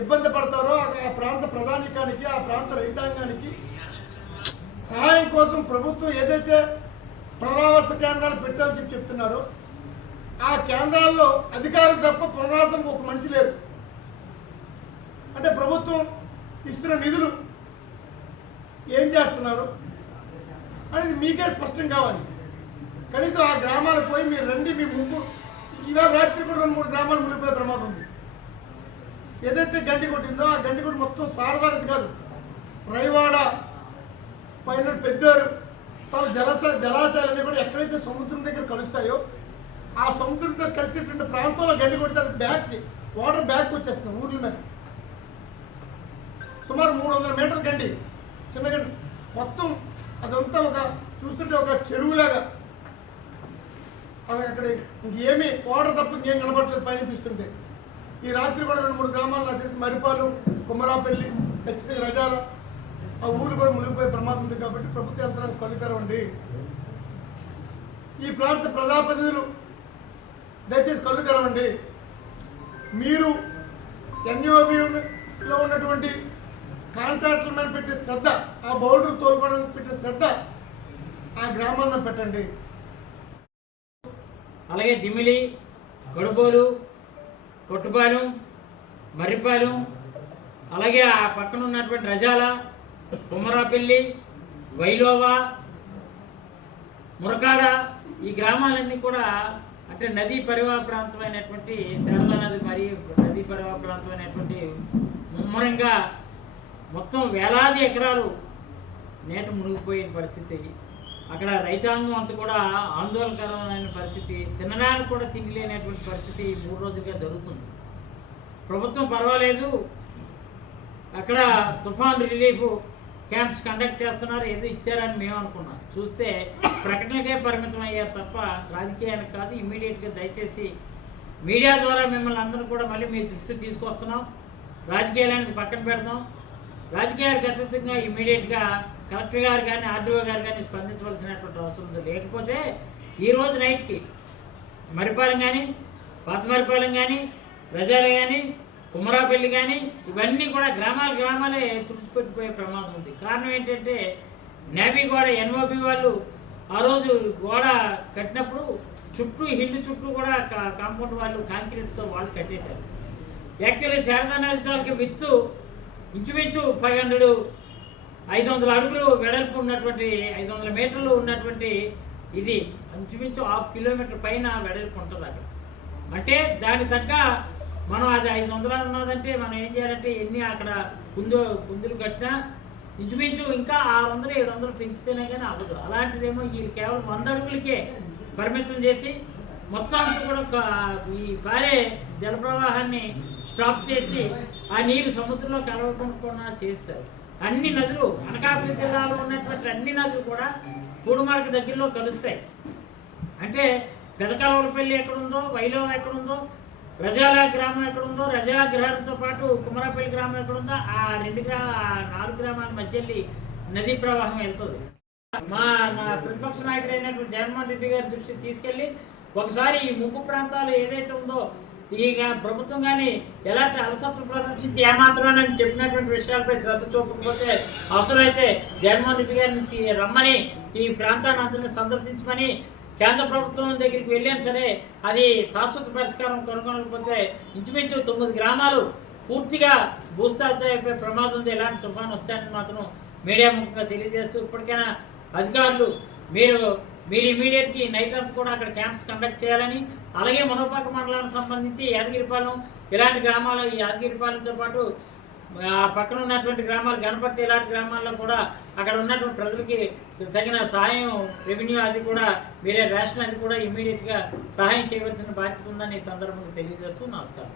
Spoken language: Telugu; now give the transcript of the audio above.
ఇబ్బంది పడతారో ఆ ప్రాంత ప్రధానికానికి ఆ ప్రాంత రైతాంగానికి సహాయం కోసం ప్రభుత్వం ఏదైతే పునరావాస కేంద్రాలు పెట్టామని చెప్పి చెప్తున్నారో ఆ కేంద్రాల్లో అధికారులు తప్ప పునరావాసం ఒక మనిషి లేరు. అంటే ప్రభుత్వం ఇస్తున్న నిధులు ఏం చేస్తున్నారు అనేది మీకే స్పష్టం కావాలి. కనీసం ఆ గ్రామాలకు పోయి మీరు రండి మీ ముందు ఇవాళ రాత్రి కూడా రెండు మూడు గ్రామాలు మునిగిపోయే ప్రమాదం ఉంది. ఏదైతే గండి కొట్టిందో ఆ గండి కొట్టి మొత్తం సారదారిది కాదు. రైవాడ పైన పెద్దారు తన జలాశయ జలాశయాలన్నీ కూడా ఎక్కడైతే సముద్రం దగ్గర కలుస్తాయో ఆ సముద్రంతో కలిసేటువంటి ప్రాంతంలో గండి కొడితే అది బ్యాక్కి వాటర్ బ్యాక్ వచ్చేస్తుంది ఊర్ల మీద. సుమారు మూడు వందల మీటర్ గండి చిన్న గండి మొత్తం అదంతా ఒక చూస్తుంటే ఒక చెరువులాగా. అది అక్కడ ఇంకేమీ వాటర్ తప్ప ఇంకేం కనబడట్లేదు పైన చూస్తుంటే. ఈ రాత్రి కూడా రెండు మూడు గ్రామాలు నాకు తెలిసి మరిపాలు కుమరాపల్లి ఖచ్చితంగా రజాల ఆ ఊరు కూడా మునిగిపోయే ప్రమాదం ఉంది కాబట్టి ప్రభుత్వ యంత్రాన్ని కలుగుతారండి ఈ ప్రాంత ప్రజాప్రతినిధులు దయచేసి కళ్ళు తెరవండి మీరు ఎన్యూబీలో ఉన్నటువంటి కాంట్రాక్టర్ మీద పెట్టే శ్రద్ధ ఆ బౌల్డర్ తోలుకోవడానికి పెట్టే శ్రద్ధ ఆ గ్రామాల్లో పెట్టండి. అలాగే దిమిలి గడుబోలు కొట్టుపాలెం మర్రిపాలెం అలాగే ఆ పక్కన ఉన్నటువంటి రజాల కుమ్మరాపల్లి వైలోవా మురకాడ ఈ గ్రామాలన్నీ కూడా అంటే నదీ పరివాహ ప్రాంతమైనటువంటి శారదా నది మరియు నదీ పరివాహ ప్రాంతమైనటువంటి ముమ్మరంగా మొత్తం వేలాది ఎకరాలు నేట మునిగిపోయిన పరిస్థితి. అక్కడ రైతాంగం అంతా కూడా ఆందోళనకరమైన పరిస్థితి తినడానికి కూడా తిండి లేనటువంటి పరిస్థితి మూడు రోజులుగా జరుగుతుంది. ప్రభుత్వం పర్వాలేదు. అక్కడ తుఫాన్ రిలీఫ్ క్యాంప్స్ కండక్ట్ చేస్తున్నారు ఏదో ఇచ్చారని మేము అనుకున్నాం. చూస్తే ప్రకటనకే పరిమితం అయ్యారు తప్ప రాజకీయానికి కాదు. ఇమ్మీడియట్గా దయచేసి మీడియా ద్వారా మిమ్మల్ని అందరూ కూడా మళ్ళీ మీ దృష్టి తీసుకొస్తున్నాం. రాజకీయాలను పక్కన పెడదాం. రాజకీయాలకు అతీతంగా ఇమీడియట్గా కలెక్టర్ గారు కానీ ఆర్డీఓ గారు కానీ స్పందించవలసినటువంటి అవసరం ఉంది. లేకపోతే ఈరోజు నైట్కి మరిపాలెం కానీ పాత మరిపాలెం కానీ ప్రజలు కానీ కుమరాపల్లి కానీ ఇవన్నీ కూడా గ్రామాలు గ్రామాలే తుడిచిపెట్టిపోయే ప్రమాదం ఉంది. కారణం ఏంటంటే నేవీ గోడ ఎన్ఓబి వాళ్ళు ఆ రోజు గోడ కట్టినప్పుడు చుట్టూ హిల్లు చుట్టూ కూడా కాంపౌండ్ వాళ్ళు కాంక్రీట్తో వాళ్ళు కట్టేశారు. యాక్చువల్లీ శారదా నదికి విత్తు ఇంచుమించు ఫైవ్ హండ్రెడ్ ఐదు వందల అడుగులు వెడల్పు ఉన్నటువంటి ఐదు వందల మీటర్లు ఉన్నటువంటి ఇది ఇంచుమించు హాఫ్ కిలోమీటర్ పైన వెడల్పు ఉంటుంది అక్కడ. అంటే దాని తగ్గ మనం అది ఐదు వందలు ఉన్నదంటే మనం ఏం చేయాలంటే ఎన్ని అక్కడ కుందు కుందులు కట్టినా ఇంచుమించు ఇంకా ఆరు వందలు ఏడు వందలు పెంచితేనే కానీ అవ్వదు. అలాంటిదేమో ఈ కేవలం వంద అడుగులకే పరిమితం చేసి మొత్తం కూడా ఈ పారే జలప్రవాహాన్ని స్టాప్ చేసి ఆ నీరు సముద్రంలో కలవకుండా చేస్తారు అన్ని నదులు అనకాపల్లి జిల్లాలో ఉన్నటువంటి అన్ని నదులు కూడా పూడుమలకు దగ్గరలో కలుస్తాయి. అంటే పెదకలవలపల్లి ఎక్కడుందో వైలో ఎక్కడుందో రజాల గ్రామం ఎక్కడుందో రజాల గ్రహాలతో పాటు కుమరపల్లి గ్రామం ఎక్కడుందో ఆ రెండు గ్రా నాలుగు గ్రామాల మధ్య నదీ ప్రవాహం వెళ్తుంది. మా నా ప్రతిపక్ష నాయకుడు అయినటువంటి జగన్మోహన్ రెడ్డి గారి దృష్టికి తీసుకెళ్ళి ఒకసారి ఈ ముప్పు ప్రాంతాలు ఏదైతే ఉందో ఈ ప్రభుత్వం కానీ ఎలాంటి అలసత్వం ప్రదర్శించి ఏమాత్రమని చెప్పినటువంటి విషయాలపై శ్రద్ధ చూపకపోతే అవసరమైతే జగన్మోహన్ రెడ్డి గారిని రమ్మని ఈ ప్రాంతాన్ని అందరినీ సందర్శించమని కేంద్ర ప్రభుత్వం దగ్గరికి వెళ్ళాను సరే అది శాశ్వత పరిష్కారం కనుగొనకపోతే ఇంచుమించు తొమ్మిది గ్రామాలు పూర్తిగా భూస్థాయిపోయే ప్రమాదం ఉంది. ఎలాంటి తుఫాను వస్తాయని మాత్రం మీడియా ముఖంగా తెలియజేస్తూ ఇప్పటికైనా అధికారులు మీరు మీరు ఇమీడియట్గా నైట్ అంతా కూడా అక్కడ క్యాంప్స్ కండక్ట్ చేయాలని అలాగే మనోపాక మండలానికి సంబంధించి యాదగిరిపాలెం ఇలాంటి గ్రామాలు ఈ యాదగిరిపాలెంతో పాటు ఆ పక్కన ఉన్నటువంటి గ్రామాలు గణపతి ఇలాంటి గ్రామాల్లో కూడా అక్కడ ఉన్నటువంటి ప్రజలకి తగిన సహాయం రెవెన్యూ అది కూడా వేరే రేషన్ అది కూడా ఇమీడియట్గా సహాయం చేయవలసిన బాధ్యత ఉందని ఈ సందర్భంగా తెలియజేస్తూ నమస్కారం.